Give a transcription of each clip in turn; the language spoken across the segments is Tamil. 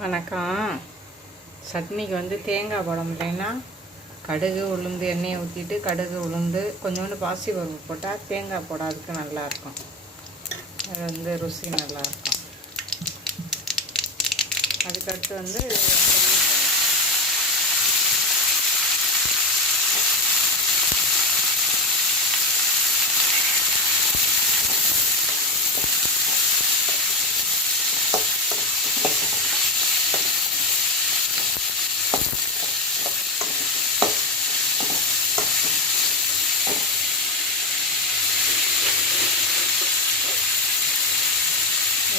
வணக்கம். சட்னிக்கு தேங்காய் போட முடியலன்னா கடுகு உளுந்து எண்ணெயை ஊற்றிட்டு கடுகு உளுந்து கொஞ்சோண்டு பாசி பருப்பு போட்டால் தேங்காய் போடாததுக்கு நல்லாயிருக்கும். அது ருசி நல்லாயிருக்கும். அதுக்கடுத்து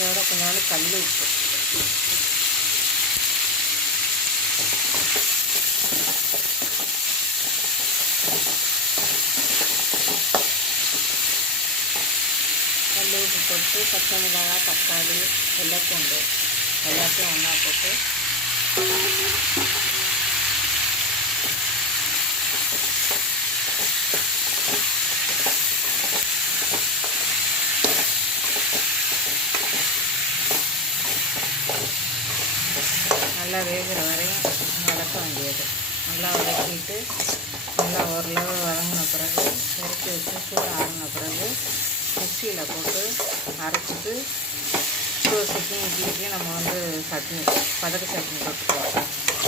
இதோட கொஞ்சோண்டு கல் உப்பு, போட்டு பச்சை மிளகாய் தக்காளி வெள்ளைப்பூண்டு எல்லாத்தையும் ஒன்றா போட்டு நல்லா வேகிற வரையும் வதக்க வேண்டியது. நல்லா வதக்கிட்டு நல்லா ஓரளவு வதங்கின பிறகு இறக்கி வச்சு சூடு ஆறின பிறகு மிக்சியில் போட்டு அரைச்சிட்டு தோசைக்கும் இட்லிக்கும் நம்ம சட்னி பதக்க சட்னி போட்டுக்கலாம்.